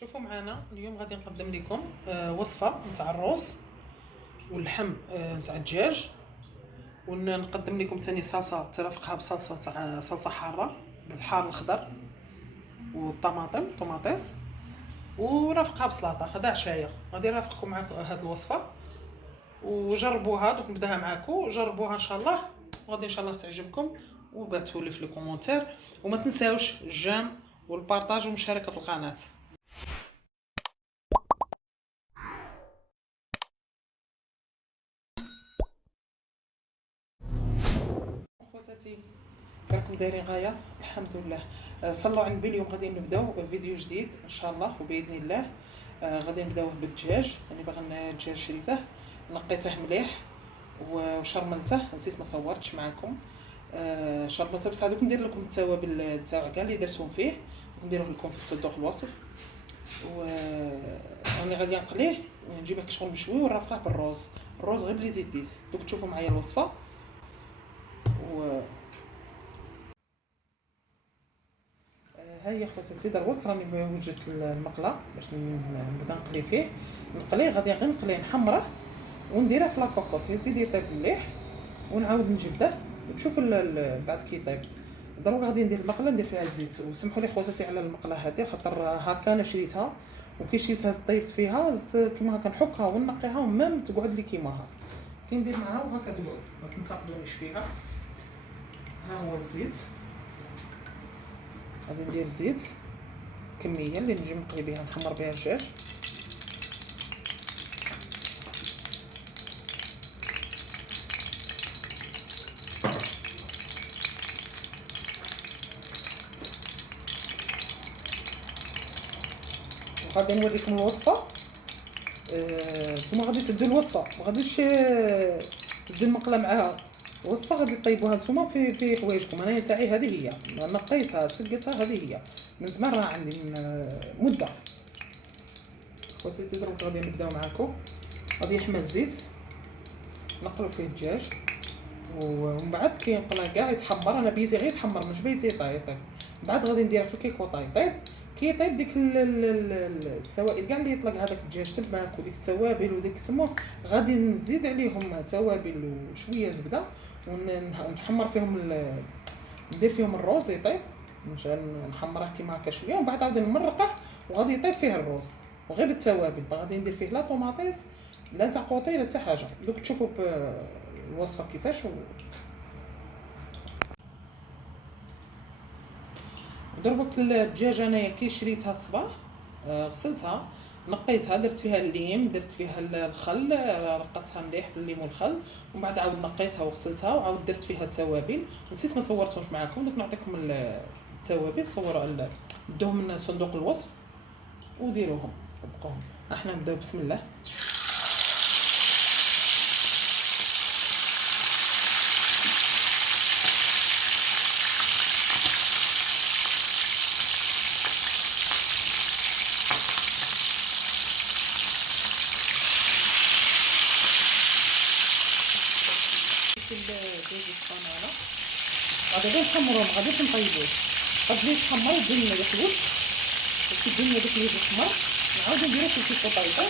شوفوا معنا اليوم غادي نقدم لكم وصفه نتاع الرز واللحم نتاع الدجاج، ونقدم لكم ثاني صلصه ترافقها بصلصه تاع صلصه حاره بالحار الخضر والطماطم طوماطيس، ورافقها بسلطه غدا عشايه. غادي نرافقكم معكم هذه الوصفه وجربوها. دوك نبداها معكم، جربوها ان شاء الله، وغادي ان شاء الله تعجبكم. وبعثوا لي في لي كومونتير، وما تنساوش الجيم والبارطاج والمشاركه في القناه. اخواتاتي راكم دايرين غايه؟ الحمد لله. صلوا على النبي. اليوم غادي نبداو فيديو جديد ان شاء الله وباذن الله. غادي نبداوه بالدجاج. انا باغي الدجاج شريته، نقيته مليح وشرملته، نسيت ما صورتش معكم. شرملته بصح دوك ندير لكم التوابل تاعو كاع اللي درتهم فيه، نديرهم لكم في الصندوق الوصف. و راني غادي نقليه ونجيبه كشغل مشوي ونرافقه بالروز. الروز غير بلي زيبيس. دوك تشوفوا معايا الوصفه. و ها هي خواتاتي دروك راني وجدت المقله باش نبدا نقلي فيه. نقليه غادي غير نقليه نحمره ونديره في لاكوكوط يزيد يطيب مليح، ونعاود نجبده وتشوف بعد كي يطيب. دروك غادي ندير المقله ندير فيها الزيت. وسمحوا لي خواتاتي على المقله هذه، خاطر هكا انا شريتها وكي شريتها طيبت فيها كيما هكا نحكها ونقيها ومام تقعد لي كيما هكا. كي ندير معها وهكا تقعد، ما تنتقدونيش فيها. ها هو الزيت، غادي ندير الزيت كميه اللي نجي نقلي بها نحمر بها الدجاج. وغادي نوريكم الوصفه. نتوما غادي تدوا الوصفه، ما غاديش تدوا المقله معاها. الوصفه غادي طيبوها نتوما في حوايجكم. انا تاعي هذه هي، نقيتها سقتها، هذه هي من زمان راه عندي من مده. خواتاتي دروك غادي نبداو معاكم. غادي يحمى الزيت، نقلو فيه الدجاج، ومن بعد كي نقلاه كاع يتحمر. انا بيتي غير يتحمر مش بيتي يطيب. من بعد غادي نديره في الكيكوطا يطيب. كي يطيب ديك السوائل كاع اللي يطلق هذاك الدجاج تماك وديك التوابل وديك سمو، غادي نزيد عليهم توابل وشويه زبده ونحمر فيهم ندير فيهم الروز يطيب. نحمره كيما هكا شويه ومن بعد عاود نمرقه وغادي يطيب فيه الروز وغير بالتوابل. غادي ندير فيه لا طوماطيس لا تاع قوطي لا حتى حاجه. دوك تشوفوا الوصفه كيفاش. دربك الدجاجه انايا كي شريتها الصباح غسلتها نقيتها، درت فيها الليم، درت فيها الخل، رقتها مليح بالليم والخل، ومن بعد عاود نقيتها وغسلتها وعاود درت فيها التوابل. نسيت ما صورتهمش معكم، دوك نعطيكم التوابل. صوروا دوهم من صندوق الوصف وديروهم طبقوهم. احنا نبداو بسم الله. الدجاج يسخن معنا، غادي غير نحمروه ما غاديش نطيبوه. غادي يتحمر الدنيا ما يخلوش كي الدنيا داك اللي يتحمر نعاودو نديرو في الكيكو طايبه.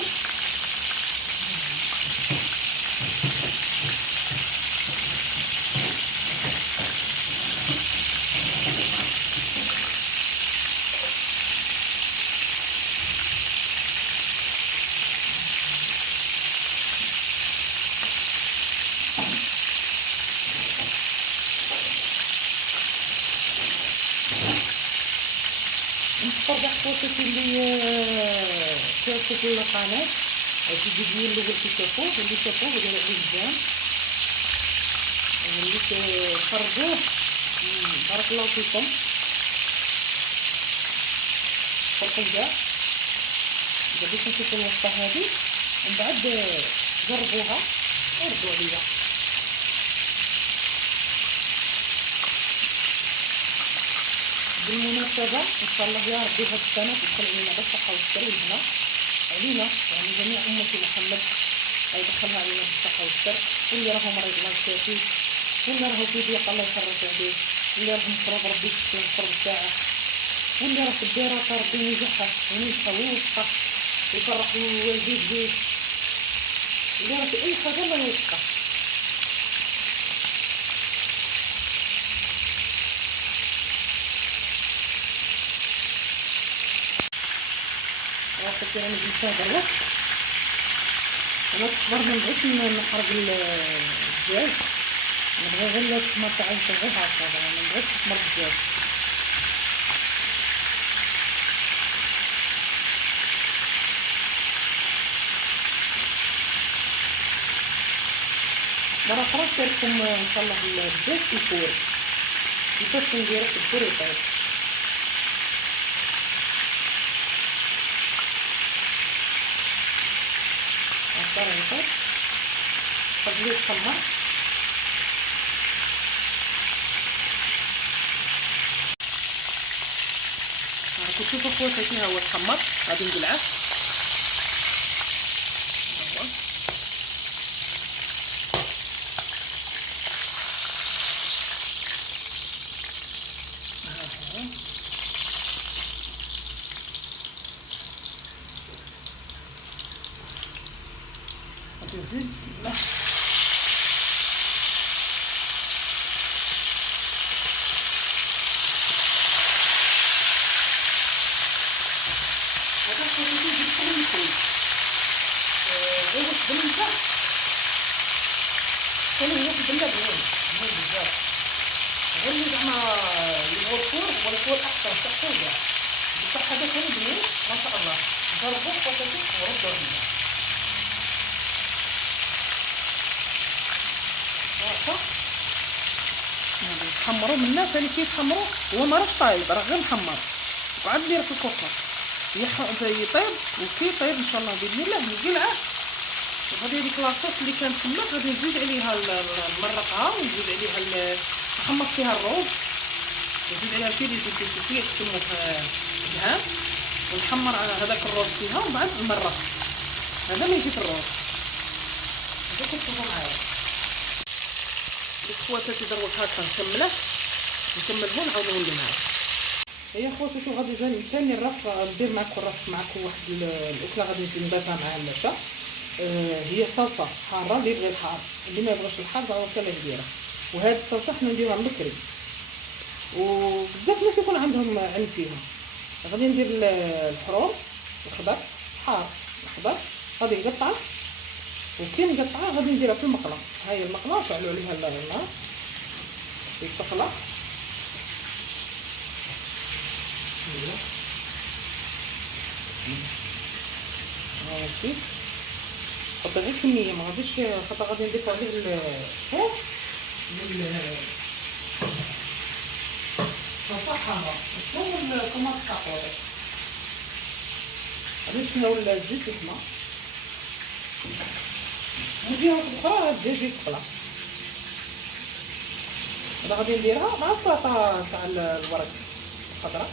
نشكر كاع خواتاتي اللي شاركوا في القناه. هاد الفيديو الاول كيشوفوه واللي شافوه وداروا عليه مزيان واللي تفرجوه بارك الله فيكم. فرقوا كاع باش نشوفوا الوصفه هذه ومن بعد جربوها وردوا عليا. بالمناسبة إن شاء الله يا ربي هاد السنة تدخل علينا بالصحة والخير والهنا علينا، يعني جميع أمة محمد يدخلها علينا بالصحة والخير. واللي راهو مريض الله يشافيه، واللي راهو في ضيق الله يفرج عليه، واللي راهو مكروب ربي يكفيه الكرب تاعه. واللي راه في الدار ربي ينجحها ويوفقها ويفرح والديه بيه. اللي راه في اي حاجه الله يوفقها. واخا انا جبت هذا الوقت. انا تصبر ما نبغيش نحرق الدجاج، نبغي غير التحمر تاعي غير هكا، ما نبغيش تحمر الدجاج. مرة أخرى نشارككم إن شاء الله الدجاج في الفور، كيفاش نديرو في الفور يطيب. هكا راه يطيب، خليه يتحمر. راكم تشوفوا خواتاتي ها هو تحمر، غادي نقلعه. غادي نزيد بسم الله. هذا خواتاتي نزيد شويه مخلي غير واحد بالنسبه كاين واحد بالله بنين بزاف، غير اللي زعما يبغوا الفور هو الفور احسن صحي كاع، بصح هذا كان بنين ما شاء الله. جربوه خواتاتي وردوا عليا. هاكا نحمرو منا ثاني كيتحمرو هو ما راهش طايب، راه غير محمر وعاد ندير في الكوكر يطيب. وكي يطيب ان شاء الله باذن الله نقلعه. وغادي هذيك لاصوص اللي كانت تما غادي نزيد عليها نمرقها ونزيد عليها نحمص فيها الروز، نزيد عليها شي زيت شويه يسموه دهان، ونحمر على هذاك الروز فيها ومن بعد نمرق. هذا ما يجي في الروز. هذا كتشوفوا معايا خواتاتي دروك هكا نكملوه نعاود نولي معاك. هي خواتاتي غادي ثاني الرف ندير معكم واحد الاكله غادي نضيفها مع العشاء. هي صلصه حاره اللي يبغي الحار، اللي ما يبغيش الحار زعما كان يديرها. وهاد الصلصه حنا نديروها من بكري وبزاف ناس يكون عندهم علم فيها. غادي ندير الحروم الخضر حار الخضر، غادي نقطعه وكي نقطعها غادي نديرها في المقله. هاي المقله نشعلوا عليها النار يتقلى. ها الزيت حط غير كميه ما غاديش، خاطر غادي نضيفو عليه الفوق الصلصه حاره والطماط صافي. غادي نستناو الزيت يحمر. الجهه الاخرى الدجاج يتقلى. هذا غادي نديرها مع السلطه تاع الورق الخضراء.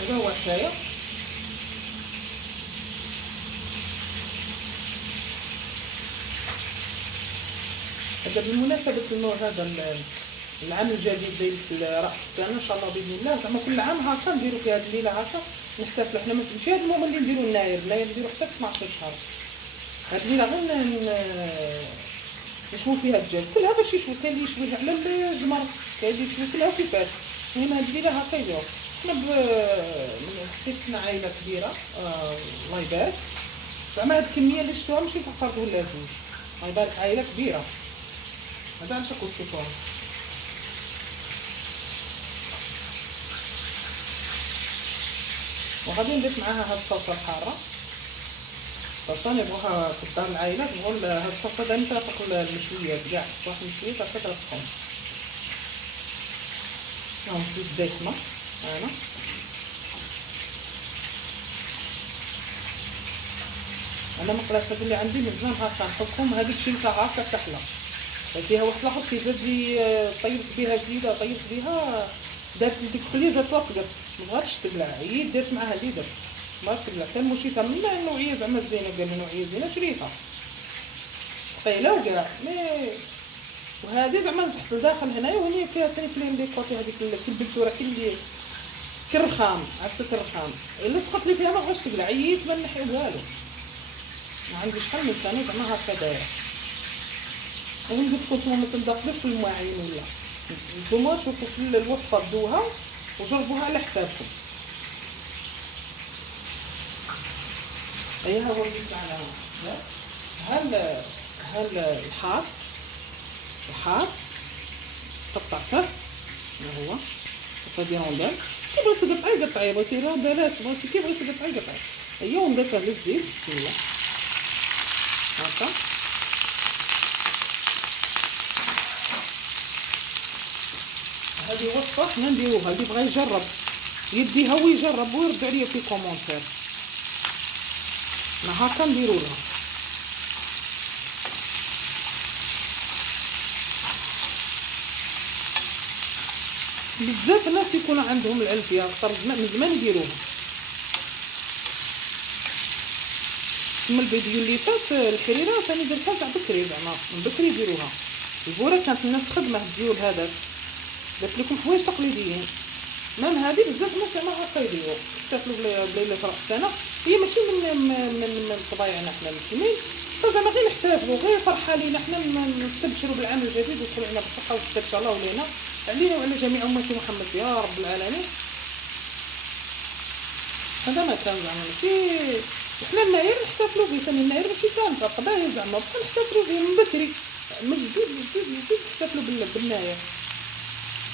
هذا هو الشاي. هذا بالمناسبه هذا العام الجديد ليله راس السنه ان شاء الله باذن الله، زعما كل عام هكا نديرو في هذه الليله هكا نحتفلوا. حنا ماشي هذا المومن اللي نديرو يناير نديرو حتى في 12 شهر. هاد الليله غير نشوي فيها الدجاج كلها باش يشوي. كاين اللي يشويها على الجمر، كاين اللي يشوي كلها كيفاش. المهم هاد الليله هكا يديرو. حنا حيت حنا عائله كبيره الله يبارك، زعما هاد الكميه اللي شفتوها ماشي تاع فرد ولا زوج، الله يبارك عائله كبيره. هذا علاش راكم تشوفوها. وغادي نضيف معاها هاد الصلصه الحاره. الصلصه نبغوها في الدار العائله، نبغوا هاد الصلصه دائما ترافق المشويات كاع، واحد المشويات هكا ترافقهم. ها الزيت بدا يحمر معانا. انا مقلاصه اللي عندي من زمان هكا نحطهم. هذيك شلتها هكا كحله فيها واحد الاخر كيزاد لي طيبت بها جديده، طيبت بها دارت لي ديك الخليه زاد لاصقت ما بغاتش تقلع. عييت درت معاها اللي درت ما بغاتش تقلع. حتى مشيتها من النوعيه زعما الزينه، قال لي نوعيه زينه شريتها ثقيله وكاع مي. وهذه زعما تحت لداخل هنايا وهني فيها ثاني فلين دي كوتي هذيك البلتوره كي اللي كالرخام، عكسة الرخام. الا سقط لي فيها ما بغاتش تقلع، عييت ما نحي والو، ما عندي شحال من سنه زعما هكا دايره. المهم قلت لكم نتوما ما تندخلوش في المواعين ولا، نتوما شوفوا في الوصفه دوها وجربوها على حسابكم. اي ها هو زيت معنا هل هل الحار، الحار قطعته، ها هو قطعه ديال روندال. كي بغيتي تقطعي قطعي، بغيتي روندالات، بغيتي كي بغيتي تقطعي قطعي. هي ونضيفها للزيت. بسم الله هكا. هذه وصفه حنا نديروها، اللي بغى يجرب يديها ويجرب ويرد عليا في كومونتير. ما هكا نديرو لها. بزاف الناس يكون عندهم العلفيه اكثر من زمان يديروها. كما الفيديو اللي فات الحريره ثاني درتها تاع بكري، زعما من بكري يديروها. البوره كانت الناس خدمه الديول هذاك، درت لكم حوايج تقليديين. مام هذه بزاف الناس زعما هكا يديروا، احتفلوا بليله راس السنه. هي ماشي من طبايعنا حنا المسلمين، زعما غير نحتفلوا، غير فرحه لينا حنا، نستبشروا بالعام الجديد ويدخل علينا بالصحه والستر ان شاء الله، ولينا علينا وعلى جميع امه محمد يا رب العالمين. هذا ما كان زعما ماشي حنا الناير نحتفلوا به، ثاني الناير ماشي تاع قبائل زعما، بقى نحتفلوا به من بكري، من جديد نحتفلوا بالناير.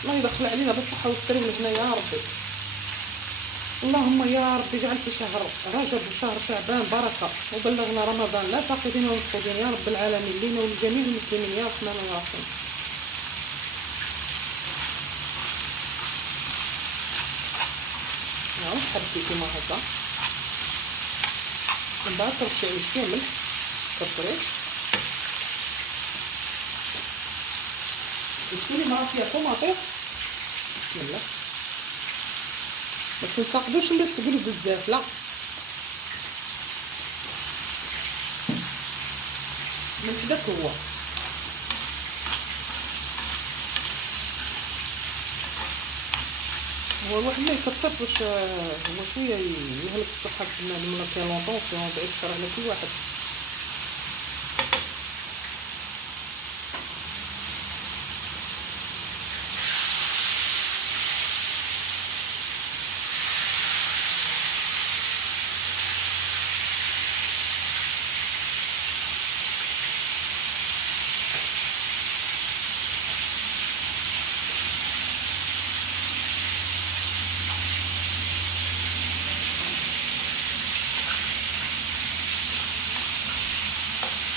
الله يدخل علينا بالصحه والستر من هنا يا ربي. اللهم يا رب اجعل في شهر رجب وشهر شعبان بركه، وبلغنا رمضان لا فاقدين ولا مفقودين يا رب العالمين، لينا ولجميع المسلمين يا رحمن يا رحيم. نعم حبيتي كيما هكا. من بعد ترشي شويه ملح كتري، وتكوني معاها فيها طوماطيس. بسم الله. ما تنتقدوش اللي تقولوا بزاف، لا من حداك هو الواحد ما يكثرش باش هو شويه يهلك الصحه بنادم، ولا كاين لونطون ما بعيد الشر على كل واحد.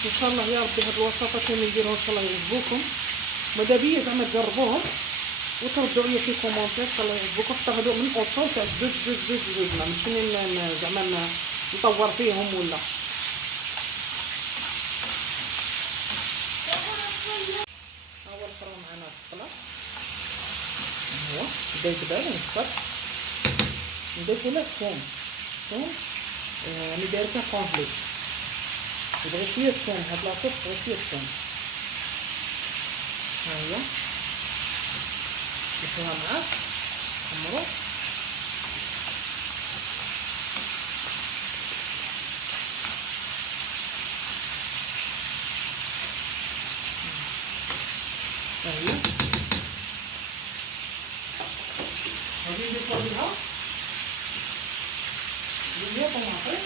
ان شاء الله يا ربي هاد الوصفات اللي نديرهم ان شاء الله يعجبوكم، ماذا بيا زعما تجربوهم وتردوا عليا في كومونتير ان شاء الله يعجبوكم. حتى هادو من اصول تاع جدد ماشي زعما نطور فيهم ولا. ها هو الفرن معنا تقلى، هو بدا يكبر ونكبر. نضيفو له الثوم، راني دايرته كونجلي، يبغي شويه ثوم، هاد لاصوص بغي شويه ثوم. ها هي نحطوها معاه نحمرو. ها هي غادي نضيفو عليها طماطم،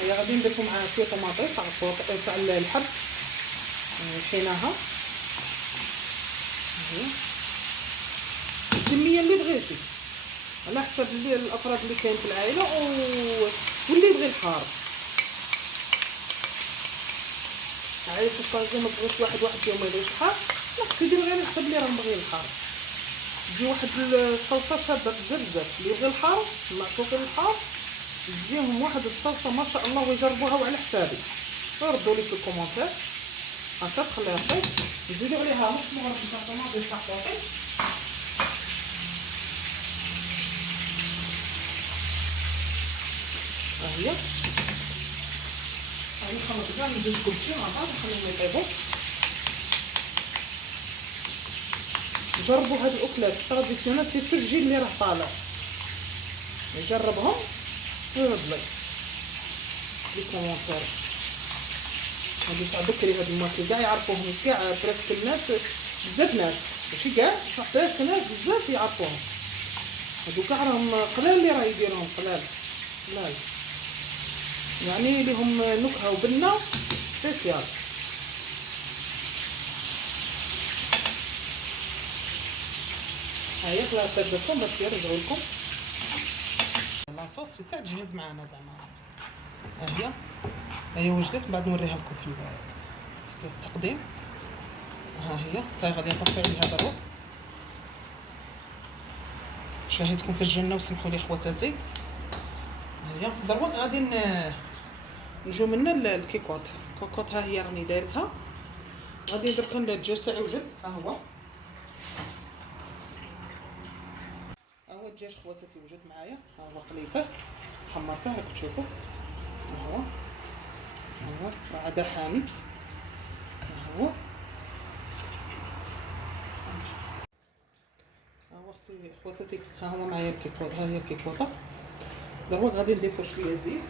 هي غادي نضيفو معاها شويه طماطيس تاع الحب، طحيناها الكميه اللي بغيتي على حسب الافراد اللي كاين في العائله، واللي يبغي الحار. عائله الطاجين ما بغيتش واحد فيهم ما يبغيش الحار، نقص يدير غير حسب اللي راه بغي الحار. تجي واحد الصلصه شابه بزاف، اللي يبغي الحار معشوق الحار تجيهم واحد الصلصه ما شاء الله، ويجربوها وعلى حسابي. وردوا لي في الكومونتير. هكا تخليها طيب. نزيدو عليها نص مغرف تاع طماطم صحوطي. ها هي نخلط كاع ندوز كلشي مع بعض نخليهم يطيبو. جربوا هاد الاكلات تراديسيونال، سيرتو الجيل اللي راه طالع يجربهم ويرد لي في الكومونتير. هادو تاع بكري، هاد الماكل كاع يعرفوهم، كاع بريسك الناس، بزاف ناس ماشي كاع بصح بريسك ناس بزاف يعرفوهم. هادو كاع راهم قلال اللي راه يديرهم، قلال يعني ليهم نكهه وبنه سبيسيال. هاهي خلاص طيبتكم باش يرجعوا لكم لاصوص في ساعه تجهز معنا زعما. هي وجدت، بعد نوريها لكم في التقديم. ها هي صاي غادي نطفي عليها دروك. شاهدكم في الجنه وسمحوا لي خواتاتي. هي دروك غادي نجيو منا الكيكوط. الكيكوط ها هي راني دايرتها. غادي درك الدجاج تاعي وجد. ها هو الدجاج خواتاتي وجد معايا. ها هو قليته حمرته راك تشوفوا. ها هو راه عاد حامي. ها هو اختي خواتاتي. ها هو معايا الكيكوط. ها هي الكيكوطه. دروك غادي نضيفو شويه زيت.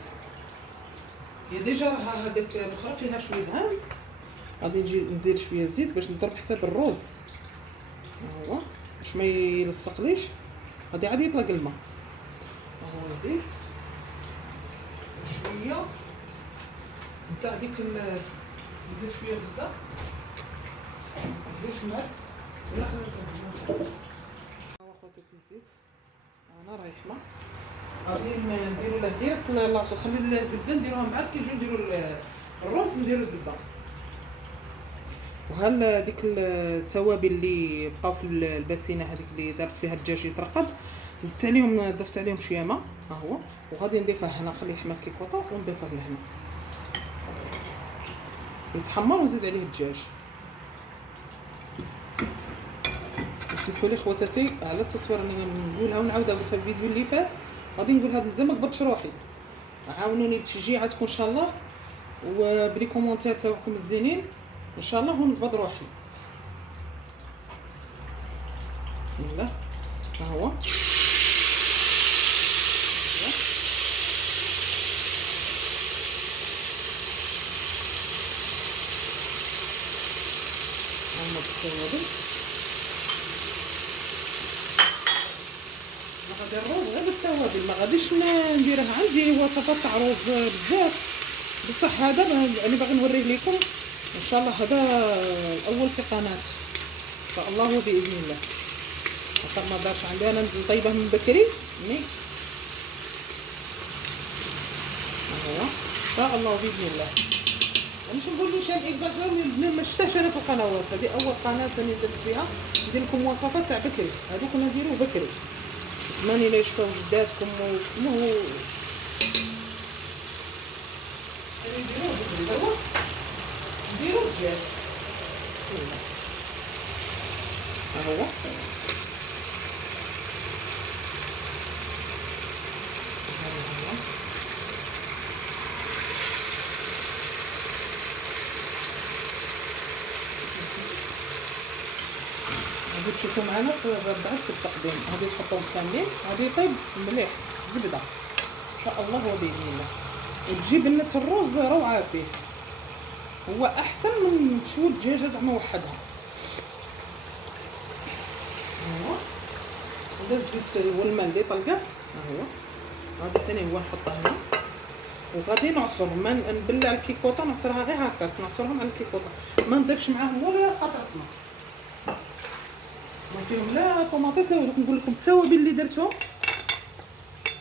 هي ديجا راه هذيك الاخرى فيها شويه دهان. غادي نجي ندير شويه زيت باش نضرب حساب الروز. ها هو باش ما يلصقليش. غادي عاد يطلق الماء. ها هو الزيت شويه نتاع ديك نزيد شويه زبده. باش نعد ولا ها هو خواتاتي الزيت انا راه يحمى. غادي نديرو له ديريكت لاصوص. خلي الزبده نديروها من بعد كي نجيو نديرو الرز نديرو الزبده. وهل ديك التوابل اللي بقاو في الباسينه هذيك اللي دارت فيها الدجاج يترقد، زدت عليهم، ضفت عليهم شويه ماء. ها هو وغادي نضيفه هنا، نخليه يحمر كيكوطه ونضيفه لهنا يتحمر ونزيد عليه الدجاج. سمحوا لي خواتاتي على التصوير انا نقولها ونعاودها، قلتها في الفيديو اللي فات، غادي نقول هذا مزال ما قبضتش روحي. عاونوني بتشجيعاتكم ان شاء الله وبلي كومونتير تاعكم الزينين ان شاء الله ونقبض روحي. بسم الله. ها هو التوابل. ما غادي الروز غير بالتوابل، ما غاديش نديرها. عندي وصفات تاع روز بزاف بصح هذا يعني باغي نوريه لكم ان شاء الله. هذا الاول في قناه ان شاء الله وباذن الله. خاطر ما دارش عندي انا طيبه من بكري ني. هو ان شاء الله باذن الله. مش نقول ليش اكزاكتوم ما شفتهاش انا في القنوات. هذه اول قناه انا درت فيها ندير لكم وصفات تاع بكري. هذو كنا نديروه بكري زمان الا يشفاو جداتكم وقسموه. نديروه بكري دابا نديرو الدجاج. بسم الله. ها هو غادي تشوفوا معنا بعد في التقديم. غادي تحطوهم كاملين غادي يطيب مليح الزبده ان شاء الله وباذن الله. وتجي بنه الرز روعه فيه. هو احسن من تشوي الدجاجه زعما وحدها. هو هذا الزيت والماء اللي طلقه. ها هو غادي ثاني هو نحطه هنا وغادي نعصر. ما نبلع الكيكوطه نعصرها غير هكا، نعصرهم على الكيكوطه، ما نضيفش معاهم ولا قطعه ماء. ما فيهم لا طوماطيس لا. نقول لكم التوابل اللي درتهم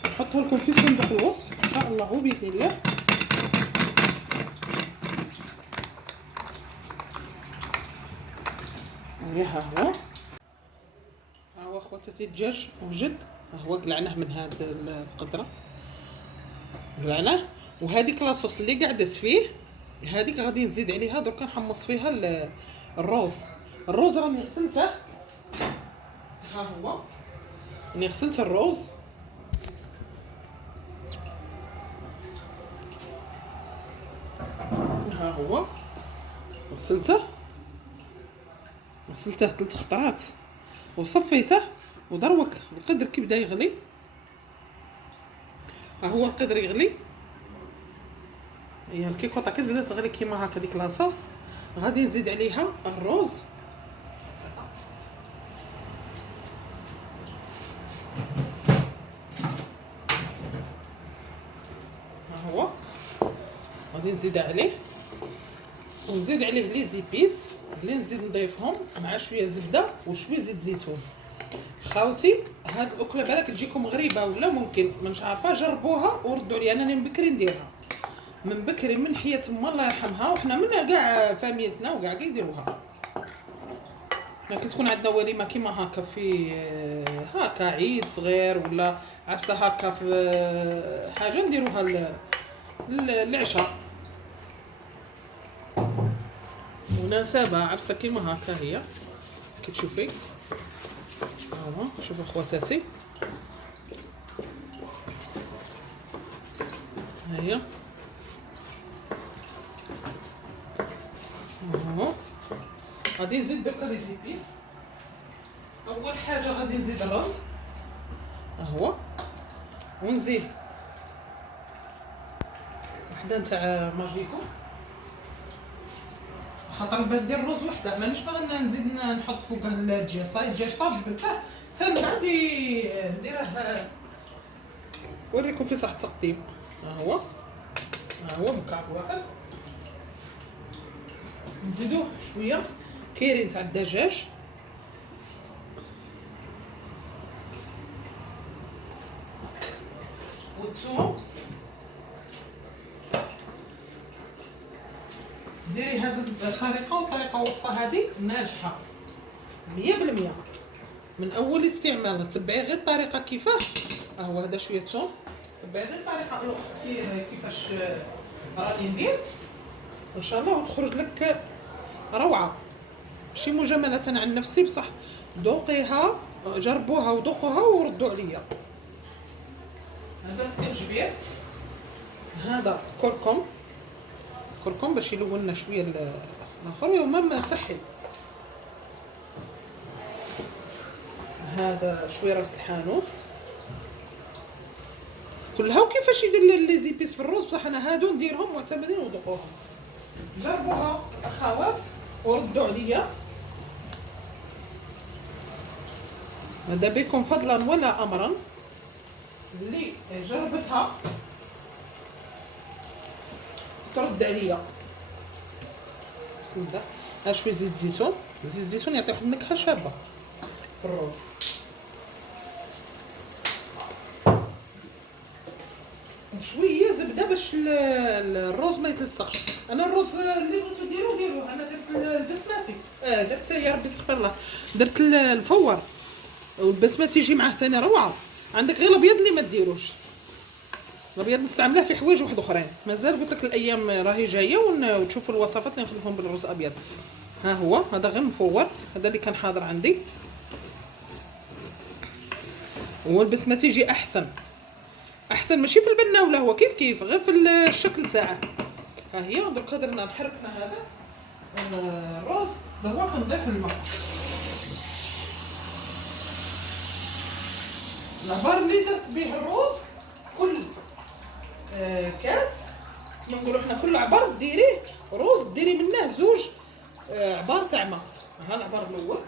نحطها لكم في صندوق الوصف ان شاء الله باذن الله. ها هو خواتاتي الدجاج وجد. ها هو قلعناه من هاد القدره. قلعناه. وهذيك لاصوص اللي قاع داز فيه، هذيك غادي نزيد عليها درك نحمص فيها الروز. الروز راني غسلته، ها هو راني غسلت الروز. ها هو غسلته 3 خطرات وصفيته. ودروك القدر كي بدا يغلي، ها هو القدر يغلي. هي الكيكوطه كي بدات تغلي كيما هكا ديك لاصوص، غادي نزيد عليها الروز. ها هو غادي نزيد عليه، ونزيد عليه لي زيبيس اللي نزيد نضيفهم مع شويه زبده وشويه زيت زيتون. خاوتي هاد الاكله بالك تجيكم غريبه ولا ممكن مانيش عارفه، جربوها وردوا عليا. انا من بكري نديرها، من بكري من حياه ما الله يرحمها، وحنا منا كاع فاميلتنا وكاع كيديروها. حنا كي تكون عندنا وليمه كيما هكا في هكا عيد صغير ولا عفسه هكا في حاجه نديروها العشاء، مناسبه عفسه كيما هكا. هي كي تشوفي شوفوا خواتاتي، ها هي غادي نزيد دوكا لي زيبيس. اول حاجه غادي نزيد الرز، ها هو، ونزيد وحده نتاع ماجيكو، خاطر ندير الرز وحده مانيش باغا نزيد نحط فوقه الدجاج. صاي الدجاج طاب جبدته حتى من بعد نديره. نوريكم في صح التقديم. ها هو مكعب واحد، نزيدوه شويه كيري تاع الدجاج، والثوم. ديري هذه الطريقه، وطريقه وصفه هذه ناجحه 100%. من اول استعمال تبعي غير الطريقه كيفاه. ها هو هذا شويه ثوم، تبعي غير الطريقه الاخت كيفاش راني ندير ان شاء الله وتخرج لك روعه. ماشي مجامله عن نفسي بصح ذوقيها، جربوها وذوقوها وردوا عليا. هذا سكنجبير، هذا كركم باش يلون شويه الاخر ويوم صحي. هذا شويه راس الحانوت كلها. وكيفاش يدير لي زيبيس في الروز بصح انا هادو نديرهم معتمدين وذوقوهم. جربوها اخوات وردوا عليا. ماذا بكم فضلا ولا امرا اللي جربتها ترد عليا. بسم الله. ها شويه زيت زيتون، زيت الزيتون يعطي واحد النكهه شابه في الروز. وشويه زبده باش الروز ما يتلصقش. انا الروز اللي بغيتو ديروه. انا درت البسماتي، درت يا ربي استغفر الله، درت الفور. والبسماتي يجي معاه ثاني روعه. عندك غير الابيض اللي ما ديروش، الابيض نستعملوه في حوايج واحد اخرين. مازال قلت لك الايام راهي جايه وتشوفوا الوصفات اللي نخدمهم بالرز ابيض. ها هو هذا غير مفور، هذا اللي كان حاضر عندي. هو البسمتي يجي احسن ماشي في البنه ولا هو كيف غير في الشكل تاعه. ها هي درك درنا نحركنا هذا الرز. دروك نضيف الماء. العبار اللي درت به الروز كل كاس كما نقولوا حنا كل عبار ديريه روز ديري منه 2 عبار تاع ماء. ها العبار الاول،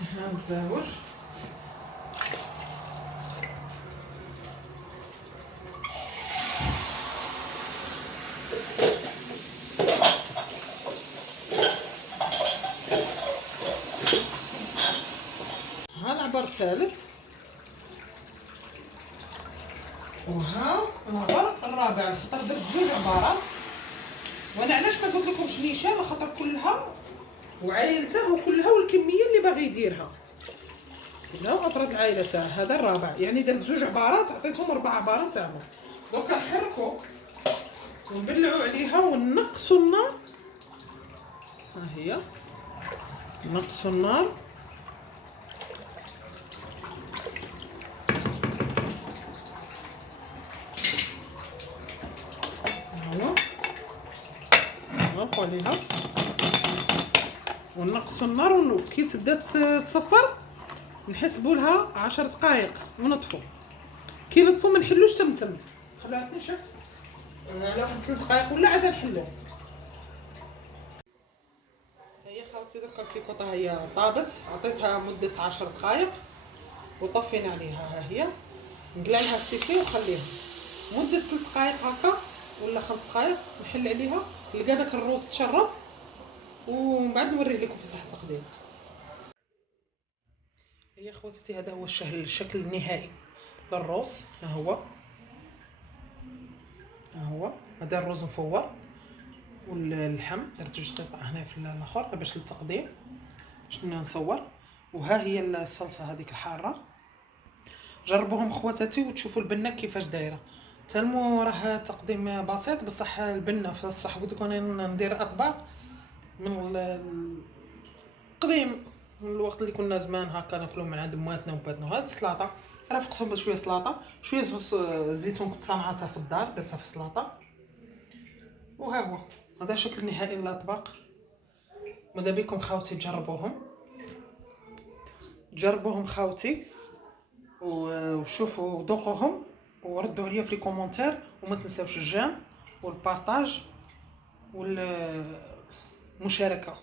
ها الزاوج، ها العبار الثالث، وها العبر الرابع. الخطر درت 2 عبارات. وانا علاش ما قلت لكمش نيشان؟ خاطر كلها وعائلته وكلها والكميه اللي باغي يديرها. كلها افراد العائله تاعه. هذا الرابع، يعني درت 2 عبارات عطيتهم 4 عبارات تاعهم. دوكا نحركو ونبلعو عليها ونقصوا النار. ها هي نقصوا النار. هو نغلقوا عليها ونقصوا النار، وكي تبدا تصفر نحسبوا لها 10 دقائق ونطفوا. كي نطفوا ما نحلوش تمتم، خلوها تنشف على 3 دقائق ولا عاد نحلو. هي خاوتي دوكا الكيكوطه هي طابت، عطيتها مده 10 دقائق وطفينا عليها. ها هي نقلع لها السيكي وخليها مده 3 دقائق هكا ولا 5 دقائق، نحل عليها نلقى داك الروز تشرب، ومن بعد نوريه لكم في صحة التقديم. هي خواتاتي هذا هو الشكل النهائي للروز. ها هو هذا الروز مفور، واللحم درت 2 قطع هنا في الاخر باش للتقديم باش نصور. وها هي الصلصه هذيك الحاره. جربوهم خواتاتي وتشوفوا البنه كيفاش دايره. تالمو راه تقديم بسيط بصح البنه في الصح. قلت لكم انا ندير اطباق من القديم، من الوقت اللي كنا زمان هكا ناكلو من عند مواتنا وباتنا. هاد السلطه رافقتهم بشويه سلطه، شويه زيتون كنت صنعتها في الدار درتها في السلطه. وها هو هذا شكل نهائي للاطباق. ماذا بكم خاوتي جربوهم خاوتي وشوفوا ذوقوهم وردوا عليا في لي كومونتير. وما تنساوش الجيم والبارطاج والمشاركه.